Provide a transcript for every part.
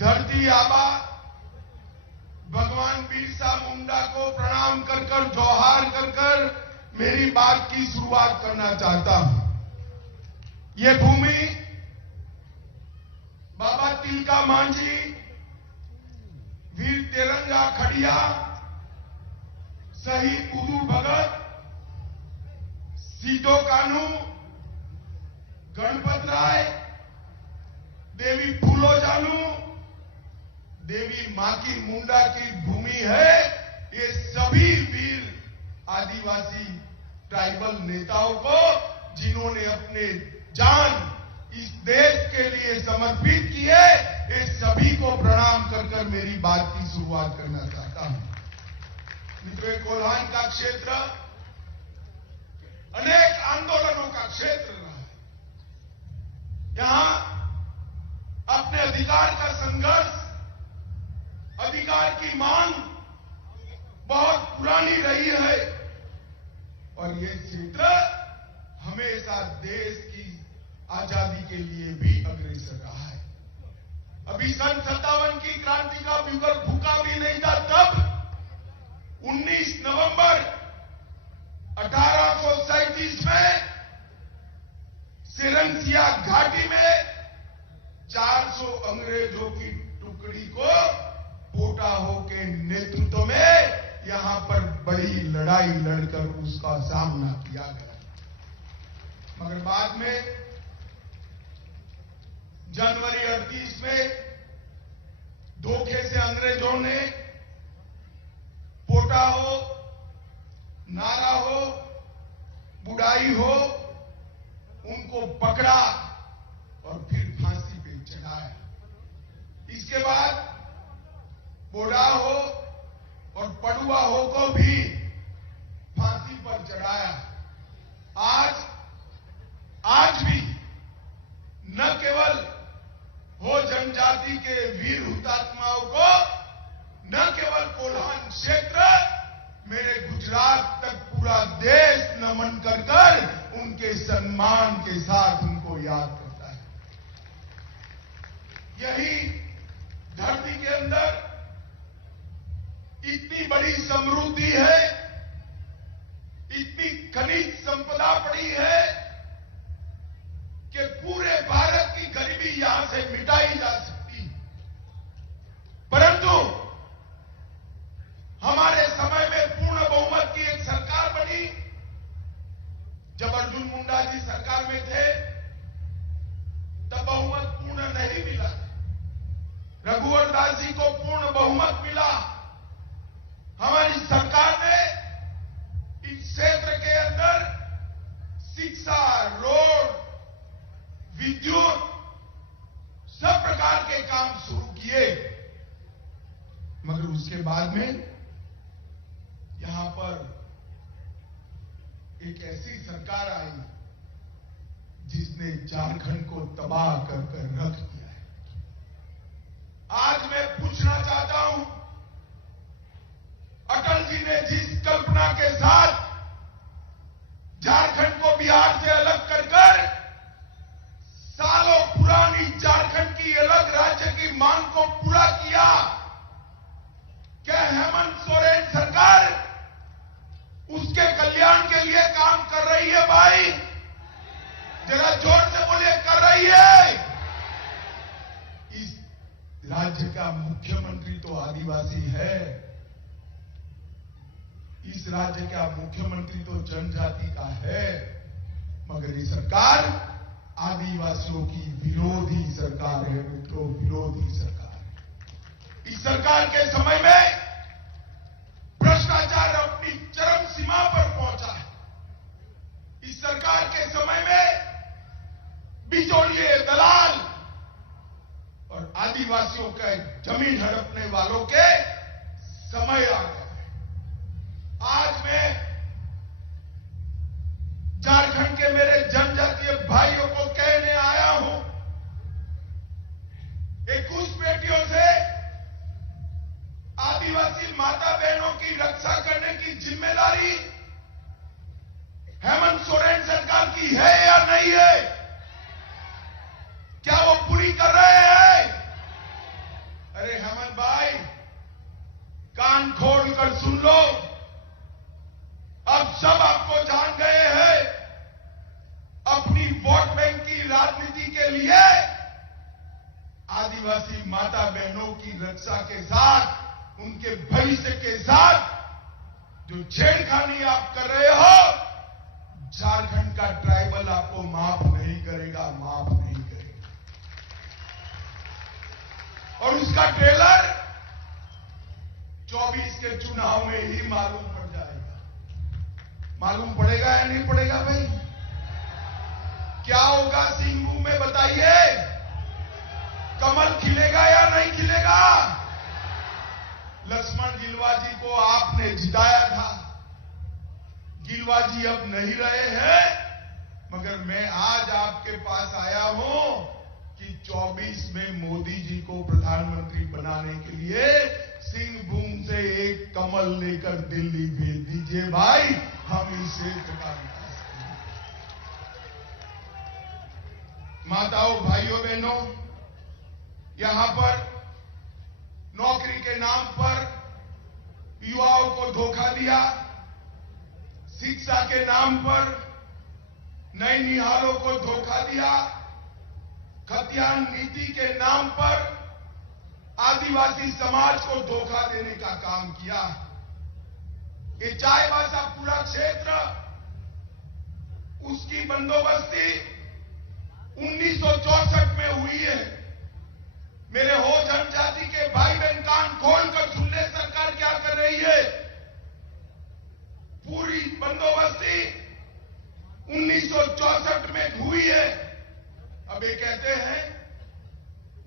धरती आबा भगवान बिरसा मुंडा को प्रणाम कर कर जोहार कर कर मेरी बात की शुरुआत करना चाहता हूं। ये भूमि बाबा तिलका मांझी, वीर तेरंगा खड़िया, शहीद उदू भगत, सीधो कानू, गणपत राय, देवी फूलो जानू, देवी माकी मुंडा की भूमि है। ये सभी वीर आदिवासी ट्राइबल नेताओं को जिन्होंने अपने जान इस देश के लिए समर्पित किए, ये सभी को प्रणाम कर कर मेरी बात की शुरुआत करना चाहता हूं। मित्रों, कोल्हान का क्षेत्र अनेक आंदोलनों का क्षेत्र रहा है। यहां अपने अधिकार का संघर्ष, अधिकार की मांग बहुत पुरानी रही है और ये क्षेत्र हमेशा देश की आजादी के लिए भी अग्रसर रहा है। अभी सन 57 की क्रांति का बिगुल फूका भी नहीं था, तब 19 नवंबर 1837 में सिरंसिया घाटी में 400 अंग्रेजों की टुकड़ी को पोटा हो के नेतृत्व में यहां पर बड़ी लड़ाई लड़कर उसका सामना किया गया। मगर बाद में जनवरी 38 में धोखे से अंग्रेजों ने पोटा हो, नारा हो, बुड़ाई हो, उनको पकड़ा और फिर फांसी पे चढ़ाया। इसके बाद बोडा हो और पडुआ हो को भी फांसी पर चढ़ाया। आज भी न केवल हो जनजाति के वीर हुतात्माओं को, न केवल कोल्हान क्षेत्र, मेरे गुजरात तक पूरा देश नमन कर कर उनके सम्मान के साथ उनको याद करता है। यही धरती के अंदर इतनी बड़ी समृद्धि है, इतनी खनिज संपदा पड़ी है कि पूरे भारत की गरीबी यहां से मिटाई जा सकती है। परंतु हमारे समय में पूर्ण बहुमत की एक सरकार बनी। जब अर्जुन मुंडा जी सरकार में थे तब बहुमत पूर्ण नहीं मिला। रघुवर दास जी को पूर्ण बहुमत मिला। हमारी सरकार ने इस क्षेत्र के अंदर शिक्षा, रोड, विद्युत, सब प्रकार के काम शुरू किए। मगर उसके बाद में यहां पर एक ऐसी सरकार आई जिसने झारखंड को तबाह कर रख दिया है। आज मैं पूछना चाहता हूं, अटल जी ने जिस कल्पना के साथ झारखंड को बिहार से अलग कर सालों पुरानी झारखंड की अलग राज्य की मांग को पूरा किया, क्या हेमंत सोरेन सरकार उसके कल्याण के लिए काम कर रही है? भाई जरा जोर से बोलिए, कर रही है? इस राज्य का मुख्यमंत्री तो आदिवासी है, इस राज्य का मुख्यमंत्री तो जनजाति का है, मगर ये सरकार आदिवासियों की विरोधी सरकार है। मित्रों, विरोधी सरकार। इस सरकार के समय में भ्रष्टाचार अपनी चरम सीमा पर पहुंचा है। इस सरकार के समय में बिचौलिए, दलाल और आदिवासियों के जमीन हड़पने वालों के समय आ गया है। आज मैं झारखंड के मेरे जनजातीय भाइयों को कहने आया हूं, एक घुसपैठियों से आदिवासी माता बहनों की रक्षा करने की जिम्मेदारी हेमंत सोरेन सरकार की है या नहीं है? क्या वो पूरी कर रहे हैं? आदिवासी माता बहनों की रक्षा के साथ, उनके भविष्य के साथ जो छेड़खानी आप कर रहे हो, झारखंड का ट्राइबल आपको माफ नहीं करेगा, माफ नहीं करेगा। और उसका ट्रेलर 24 के चुनाव में ही मालूम पड़ जाएगा। मालूम पड़ेगा या नहीं पड़ेगा भाई? क्या होगा सिंहभूम में बताइए? कमल खिलेगा या नहीं खिलेगा? लक्ष्मण गिलुआ जी को आपने जिताया था। गिलुआ जी अब नहीं रहे हैं, मगर मैं आज आपके पास आया हूं कि 24 में मोदी जी को प्रधानमंत्री बनाने के लिए सिंहभूम से एक कमल लेकर दिल्ली भेज दीजिए भाई, हम इसे का विकास करेंगे। माताओं, भाइयों, बहनों, यहां पर नौकरी के नाम पर युवाओं को धोखा दिया, शिक्षा के नाम पर नैनिहालों को धोखा दिया, खतियान नीति के नाम पर आदिवासी समाज को धोखा देने का काम किया। ये चाईबासा पूरा क्षेत्र, उसकी बंदोबस्ती 1964 में हुई है। मेरे हो जनजाति के भाई बहन कान खोलकर सुन ले, सरकार क्या कर रही है। पूरी बंदोबस्ती 1964 में हुई है। अब ये कहते हैं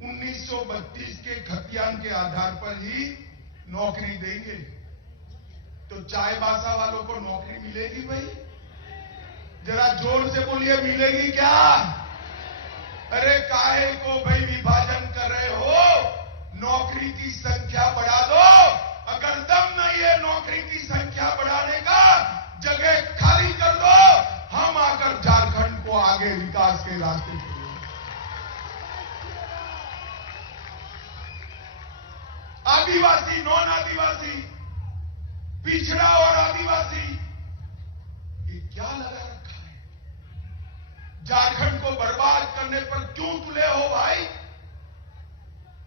1932 के खतियान के आधार पर ही नौकरी देंगे। तो चाईबासा वालों को नौकरी मिलेगी भाई? जरा जोर से बोलिए, मिलेगी क्या? अरे काहे को भाई विभाजन कर रहे हो? नौकरी की संख्या बढ़ा दो। अगर दम नहीं है नौकरी की संख्या बढ़ाने का, जगह खाली कर दो, हम आकर झारखंड को आगे विकास के रास्ते पर। आदिवासी, नॉन आदिवासी, पिछड़ा और आदिवासी, ये क्या लगा रखा है? झारखंड को बर्बाद करने पर क्यों तुले हो भाई?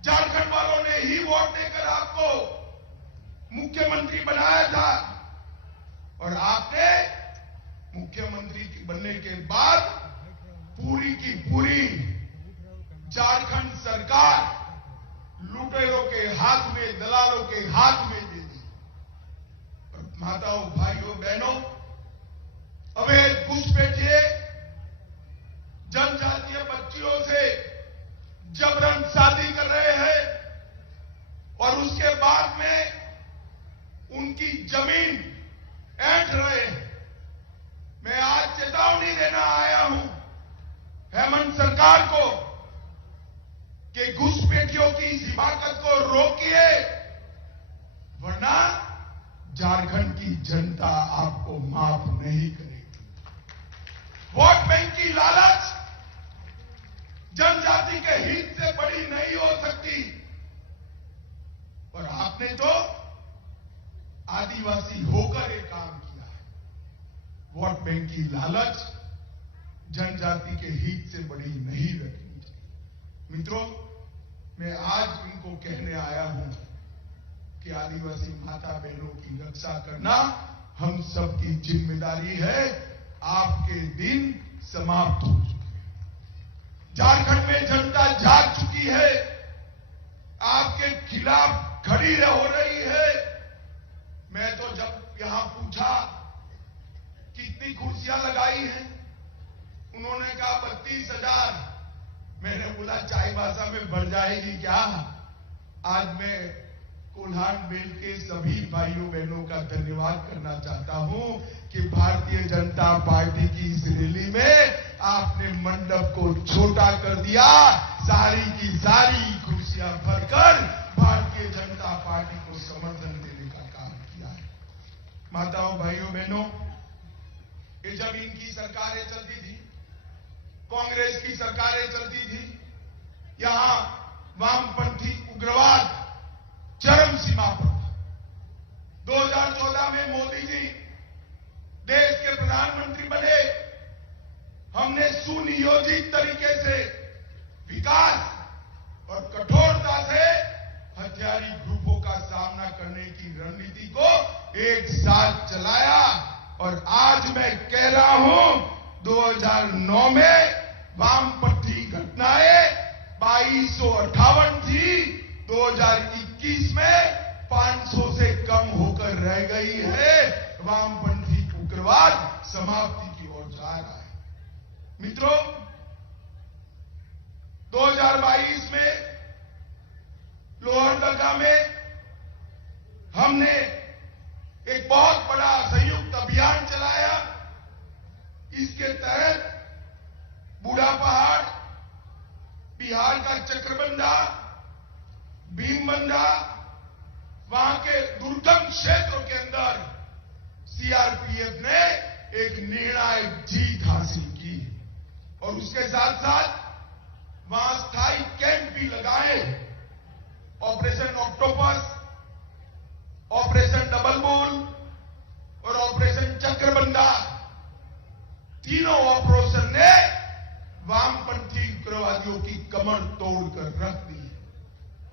झारखंड वालों ने ही वोट देकर आपको मुख्यमंत्री बनाया था, और आपने मुख्यमंत्री बनने के बाद पूरी की पूरी झारखंड सरकार लुटेरों के हाथ में, दलालों के हाथ में दे दी। माताओं, भाइयों, बहनों, अवैध घुसपैठिए जनजातीय बच्चियों से जबरन शादी कर रहे हैं और उसके बाद में उनकी जमीन ऐंठ रहे हैं। मैं आज चेतावनी देना आया हूं हेमंत सरकार को कि घुसपैठियों की इस हिमाकत को रोकिए, वरना झारखंड की जनता आपको माफ नहीं करेगी। वोट बैंक की लालच जनजाति के हित से बड़ी नहीं हो सकती, और आपने तो आदिवासी होकर एक काम किया है। वोट बैंक की लालच जनजाति के हित से बड़ी नहीं रखनी चाहिए। मित्रों, मैं आज इनको कहने आया हूं कि आदिवासी माता बहनों की रक्षा करना हम सबकी जिम्मेदारी है। आपके दिन समाप्त हो चुके हैं। झारखंड में जनता जाग चुकी है, आपके खिलाफ खड़ी हो रही है। मैं तो जब यहां पूछा कितनी कुर्सियां लगाई हैं, उन्होंने कहा 32,000। मैंने बोला चाईबासा में बढ़ जाएगी क्या? आज मैं कोल्हान बेल के सभी भाइयों बहनों का धन्यवाद करना चाहता हूं कि भारतीय जनता पार्टी की इस रैली में आपने मंडप को छोटा कर दिया, सारी की सारी कुर्सियां भरकर भारतीय जनता पार्टी को समर्थन देने का काम किया है। माताओं, भाइयों, बहनों, ये जब इनकी सरकारें चलती थी, कांग्रेस की सरकारें चलती थी, यहां वामपंथी उग्रवाद चरम सीमा पर था। 2014 में मोदी जी देश के प्रधानमंत्री बने। हमने सुनियोजित तरीके से विकास और कठोर एक साथ चलाया। और आज मैं कह रहा हूं 2009 में वामपंथी घटनाएं 2258 थी, 2021 में 500 से कम होकर रह गई है। वामपंथी उग्रवाद समाप्ति की ओर जा रहा है। मित्रों, 2022 में लोहरदगा में हमने एक बहुत बड़ा संयुक्त अभियान चलाया। इसके तहत बूढ़ा पहाड़, बिहार का चक्रबंधा, भीमबंधा, वहां के दुर्गम क्षेत्रों के अंदर सीआरपीएफ ने एक निर्णायक जीत हासिल की और उसके साथ साथ वहां स्थायी कैंप भी लगाए। Operation octopus, operation double bull और ऑपरेशन चक्रबंधा, तीनों ऑपरेशन ने वामपंथी उग्रवादियों की कमर तोड़कर रख दी।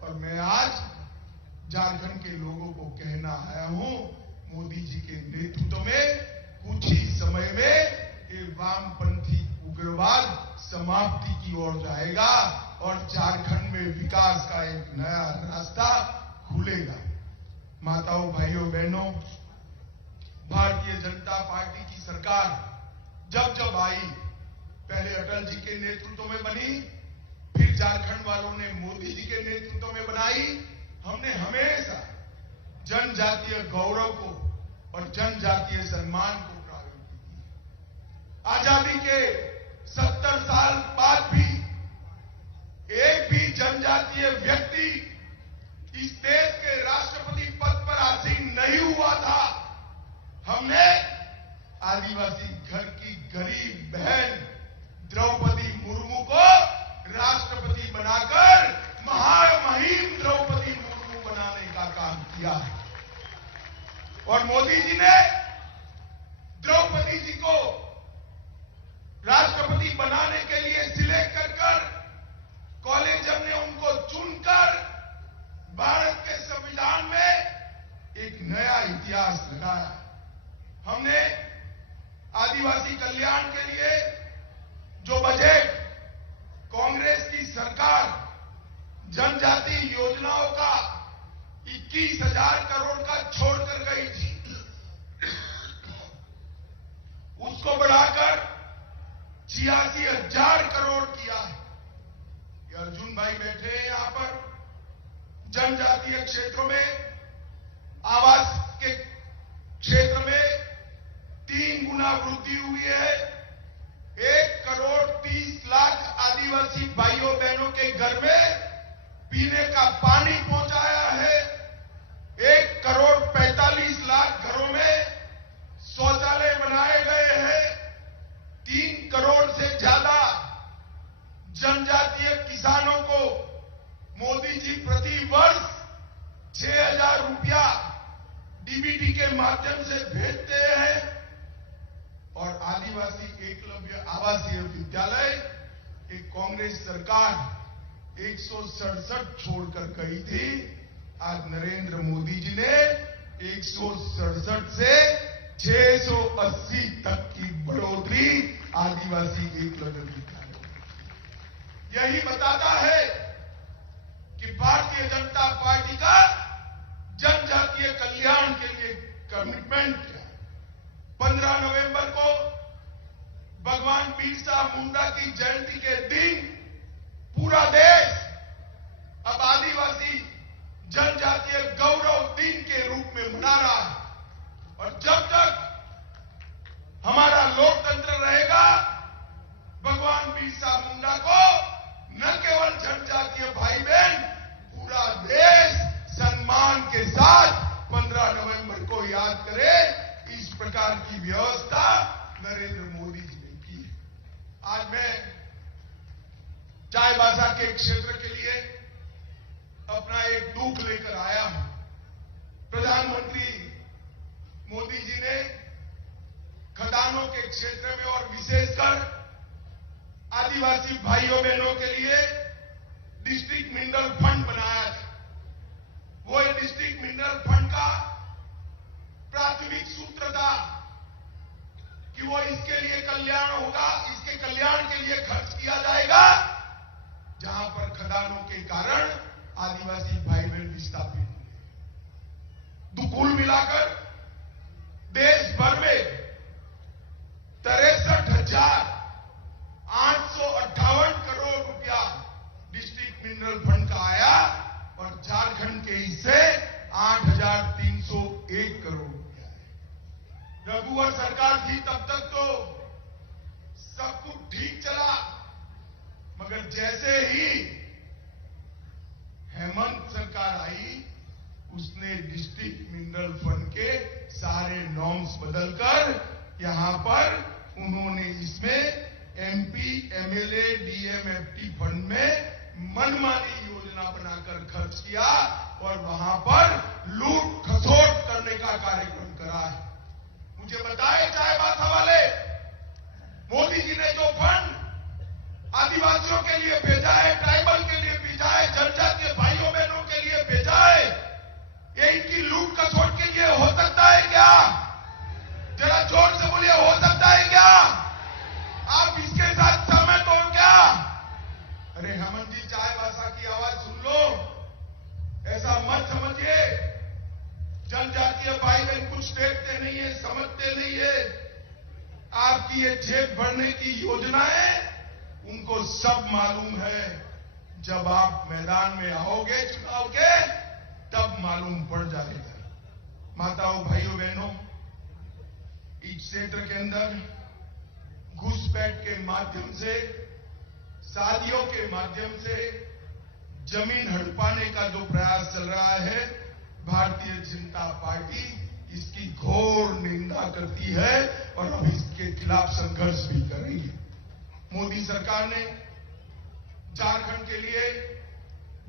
और मैं आज झारखंड के लोगों को कहना आया हूं, मोदी जी के नेतृत्व में कुछ ही समय में ये वामपंथी उग्रवाद समाप्ति की ओर जाएगा और झारखंड में विकास का एक नया रास्ता खुलेगा। माताओं, भाइयों, बहनों, भारतीय जनता पार्टी की सरकार जब जब आई, पहले अटल जी के नेतृत्व में बनी, फिर झारखंड वालों ने मोदी जी के नेतृत्व में बनाई। हमने हमेशा जनजातीय गौरव को और जनजातीय सम्मान को प्रायोरिटी दी। आजादी के 70 साल बाद भी एक भी जनजातीय व्यक्ति इस देश के राष्ट्रपति पद पर आसीन नहीं हुआ था। हमने आदिवासी घर की गरीब बहन द्रौपदी मुर्मू को राष्ट्रपति बनाकर महामहिम द्रौपदी मुर्मू बनाने का काम किया। और मोदी जी ने द्रौपदी जी को राष्ट्रपति बनाने के लिए सिलेक्ट कर कॉलेजियम ने उनको चुनकर भारत के संविधान में एक नया इतिहास लगाया। हमने आदिवासी कल्याण के लिए जो बजट कांग्रेस की सरकार जनजाति योजनाओं का 21,000 करोड़ का छोड़कर गई थी, उसको बढ़ाकर 86,000 करोड़ किया है। ये अर्जुन भाई बैठे हैं यहां पर। जनजातीय क्षेत्रों में आवास के क्षेत्र में 3 गुना वृद्धि हुई है। 1,30,00,000 आदिवासी भाइयों बहनों के घर में पीने का पानी पहुंचाया है। 1,45,00,000 घरों में शौचालय बनाए गए हैं। 3 करोड़ से ज्यादा जनजातीय किसानों को मोदी जी प्रति वर्ष 6,000 रुपया डीबीटी के माध्यम से भेजते हैं। और आदिवासी एकलव्य आवासीय विद्यालय एक कांग्रेस सरकार 167 छोड़कर गई थी। आज नरेंद्र मोदी जी ने 167 से 680 तक की बढ़ोतरी आदिवासी एकलव्य विद्यालय। यही बताता है कि भारतीय जनता पार्टी का जनजातीय कल्याण के लिए कमिटमेंट है। 15 नवंबर को भगवान बिरसा मुंडा की जयंती के दिन पूरा देश अब आदिवासी जनजातीय गौरव दिन के रूप में मना रहा है। और जब तक हमारा लोकतंत्र रहेगा, भगवान बिरसा मुंडा को न केवल जनजातीय भाई बहन, पूरा देश सम्मान के साथ 15 नवंबर को याद करे। इस प्रकार की व्यवस्था नरेंद्र मोदी जी ने की है। आज मैं चाईबासा के क्षेत्र के लिए अपना एक दुख लेकर आया हूं। प्रधानमंत्री मोदी जी ने खदानों के क्षेत्र में और विशेषकर आदिवासी भाइयों बहनों के लिए डिस्ट्रिक्ट मिनरल फंड बनाया था। वो डिस्ट्रिक्ट मिनरल फंड का और खदानों के कारण आदिवासी भाई बहन विस्थापित हुए। तो कुल मिलाकर देश भर में 63,858 करोड़ रुपया डिस्ट्रिक्ट मिनरल फंड का आया और झारखंड के हिस्से 8,301 करोड़ रुपया है। रघुवर सरकार थी तब तक तो सब कुछ ठीक चला, मगर जैसे ही हेमंत सरकार आई उसने डिस्ट्रिक्ट मिनरल फंड के सारे नॉर्म्स बदलकर यहां पर उन्होंने इसमें एमपी, एमएलए, डीएमएफटी फंड में मनमानी योजना बनाकर खर्च किया और वहां पर लूट खसोट करने का कार्यक्रम करा है। मुझे बताए चाईबासा वाले, मोदी जी ने जो फंड आदिवासियों के लिए भेजा है, ट्राइबल के लिए भेजा है, जनजातीय भाइयों बहनों के लिए भेजा है, ये इनकी लूट खसोट के लिए हो सकता है क्या? जरा जोर से बोलिए, हो सकता है क्या? आप इसके साथ सहमत हो क्या? अरे हेमंत जी, चाईबासा की आवाज सुन लो, ऐसा मत समझिए जनजातीय भाई बहन कुछ देखते नहीं है, समझते नहीं है। आपकी ये जेब भरने की योजनाएं उनको सब मालूम है। जब आप मैदान में आओगे चुनाव के, तब मालूम पड़ जाएगा। माताओं, भाइयों, बहनों, इस क्षेत्र के अंदर घुसपैठ के माध्यम से, शादियों के माध्यम से जमीन हड़पाने का जो प्रयास चल रहा है, भारतीय जनता पार्टी इसकी घोर निंदा करती है और अब इसके खिलाफ संघर्ष भी करेंगे। मोदी सरकार ने झारखंड के लिए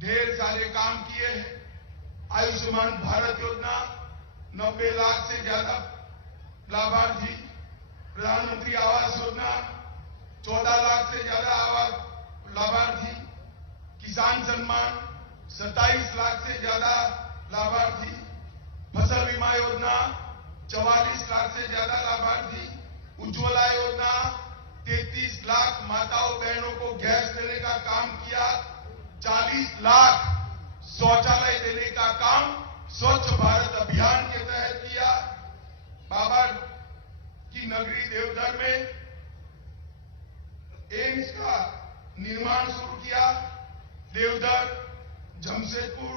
ढेर सारे काम किए हैं। आयुष्मान भारत योजना, 90 लाख से ज्यादा लाभार्थी, प्रधानमंत्री आवास योजना, 14 लाख से ज्यादा आवास लाभार्थी, किसान सम्मान, 27 लाख से ज्यादा लाभार्थी, फसल बीमा योजना, 44 लाख से ज्यादा लाभार्थी, उज्ज्वला योजना, 33 लाख माताओं बहनों को गैस देने का काम किया, 40 लाख शौचालय देने का काम स्वच्छ भारत अभियान के तहत किया। बाबा की नगरी देवघर में एम्स का निर्माण शुरू किया। देवघर, जमशेदपुर,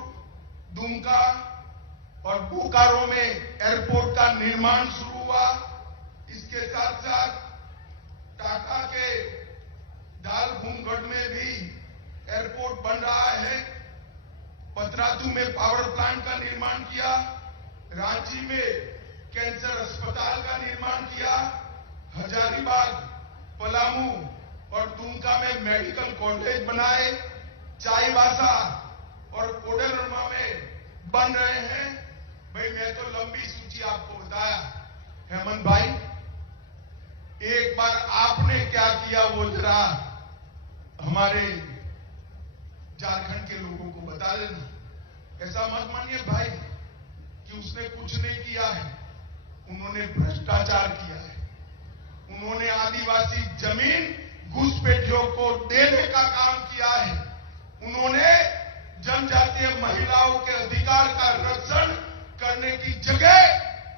दुमका और बोकारो में एयरपोर्ट का निर्माण शुरू हुआ। इसके साथ साथ टाटा के डालभूमगढ़ में भी एयरपोर्ट बन रहा है। पतरातू में पावर प्लांट का निर्माण किया। रांची में कैंसर अस्पताल का निर्माण किया। हजारीबाग, पलामू और दुमका में मेडिकल कॉलेज बनाए। चाईबासा और कोडरमा में बन रहे हैं। भाई, मैं तो लंबी सूची आपको बताया। हेमंत भाई, एक बार आपने क्या किया वो जरा हमारे झारखंड के लोगों को बता देना। ऐसा मत मानिए भाई कि उसने कुछ नहीं किया है। उन्होंने भ्रष्टाचार किया है। उन्होंने आदिवासी जमीन घुसपैठियों को देने का काम किया है। उन्होंने जनजातीय महिलाओं के अधिकार का रक्षण करने की जगह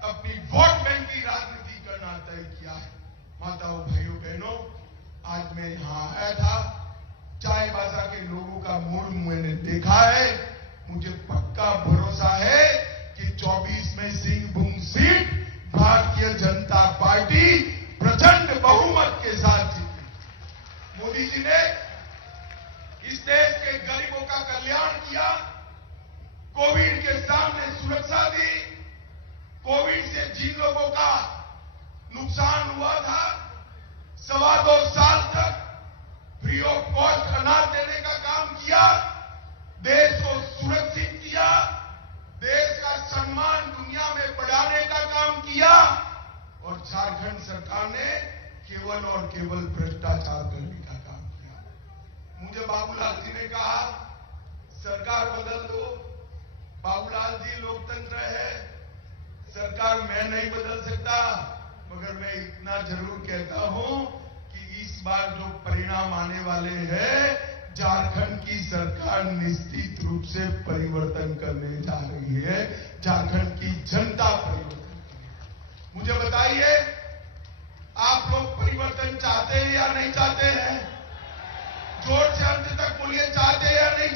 अपनी वोट बैंक की राजनीति करना तय किया है। माताओं, भाइयों, बहनों, आज मैं यहां आया था। चाईबासा के लोगों का मूड मैंने देखा है। मुझे पक्का भरोसा है कि 24 में सिंहभूम सीट भारतीय जनता पार्टी प्रचंड बहुमत के साथ जीती। मोदी जी ने इस देश के गरीबों का कल्याण किया। कोविड के सामने सुरक्षा दी। कोविड से जिन लोगों का नुकसान हुआ था, 2.25 साल तक फ्री ऑफ कॉस्ट अनाज देने का काम किया। देश को सुरक्षित किया। देश का सम्मान दुनिया में बढ़ाने का काम किया। और झारखंड सरकार ने केवल और केवल भ्रष्टाचार करने का काम किया। मुझे बाबूलाल जी ने कहा, सरकार बदल दो। बाबूलाल जी, लोकतंत्र है, सरकार मैं नहीं बदल सकता, मगर मैं इतना जरूर कहता हूं कि इस बार जो परिणाम आने वाले हैं, झारखंड की सरकार निश्चित रूप से परिवर्तन करने जा रही है। झारखंड की जनता परिवर्तन करेगी। मुझे बताइए, आप लोग परिवर्तन चाहते हैं या नहीं चाहते हैं? जोर से अंत तक बोलिए, चाहते हैं या नहीं